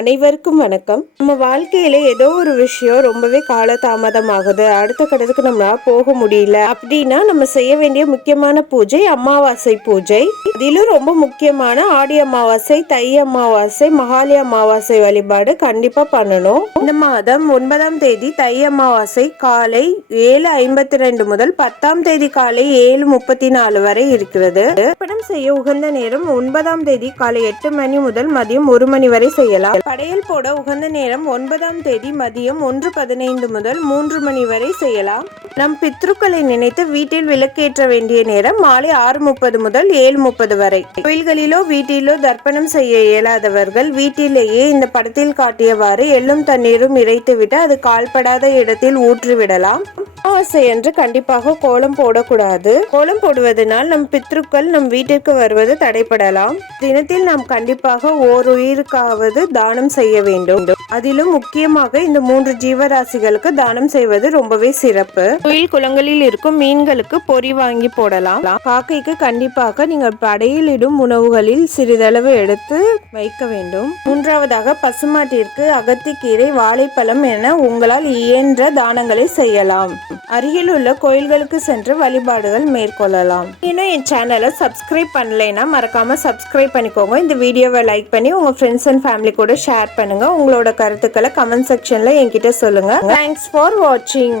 அனைவருக்கும் வணக்கம். நம்ம வாழ்க்கையில ஏதோ ஒரு விஷயம் ரொம்பவே காலதாமதம் ஆகுது, அடுத்த கட்டத்துக்கு நம்ம போக முடியல அப்படின்னா நம்ம செய்ய வேண்டிய முக்கியமான பூஜை அமாவாசை பூஜை. அதிலும் ரொம்ப முக்கியமான ஆடி அமாவாசை, தை அமாவாசை, மகாலி அமாவாசை வழிபாடு கண்டிப்பா பண்ணணும். இந்த மாதம் 9ஆம் தேதி தை அமாவாசை காலை 7:52 முதல் 10ஆம் தேதி காலை 7:34 வரை இருக்கிறது. படம் செய்ய உகந்த நேரம் 9ஆம் தேதி காலை 8 மணி முதல் மதியம் 1 மணி வரை செய்யலாம். படையல் போட உகந்த நேரம் 9ஆம் தேதி மதியம் 1:15 முதல் 3 மணி வரை செய்யலாம். நம் பித்ருக்களை நினைத்து வீட்டில் விளக்கேற்ற வேண்டிய நேரம் மாலை 6:30 முதல் 7:30 வரை. கோயில்களிலோ வீட்டிலோ தர்ப்பணம் செய்ய இயலாதவர்கள் வீட்டிலேயே இந்த படத்தில் காட்டியவாறு எள்ளும் தண்ணீரும் இறைத்துவிட்டு அது கால்படாத இடத்தில் ஊற்றிவிடலாம். அமாவாசை என்று கண்டிப்பாக கோலம் போடக்கூடாது. கோலம் போடுவதனால் நம் பித்ருக்கள் நம் வீட்டிற்கு வருவது தடைப்படலாம். தினத்தில் நாம் கண்டிப்பாக ஓர் உயிருக்காவது தானம் செய்ய வேண்டும். அதிலும் முக்கியமாக இந்த 3 ஜீவராசிகளுக்கு தானம் செய்வது ரொம்பவே சிறப்பு. கோயில் குளங்களில் இருக்கும் மீன்களுக்கு பொறி வாங்கி போடலாம். காக்கைக்கு கண்டிப்பாக நீங்கள் படையிலிடும் உணவுகளில் சிறிதளவு எடுத்து வைக்க வேண்டும். 3ஆவதாக பசுமாட்டிற்கு அகத்திக்கீரை, வாழைப்பழம் என உங்களால் இயன்ற தானங்களை செய்யலாம். அருகில் உள்ள கோயில்களுக்கு சென்று வழிபாடுகள் மேற்கொள்ளலாம். இன்னும் என் சேனலை சப்ஸ்கிரைப் பண்ணலைன்னா மறக்காம சப்ஸ்கிரைப் பண்ணிக்கோங்க. இந்த வீடியோவை லைக் பண்ணி உங்க ஃப்ரெண்ட்ஸ் அண்ட் ஃபேமிலி கூட ஷேர் பண்ணுங்க. உங்களோட கருத்துக்களை கமெண்ட் செக்ஷன்ல என்கிட்ட சொல்லுங்க. தேங்க்ஸ் ஃபார் வாட்சிங்.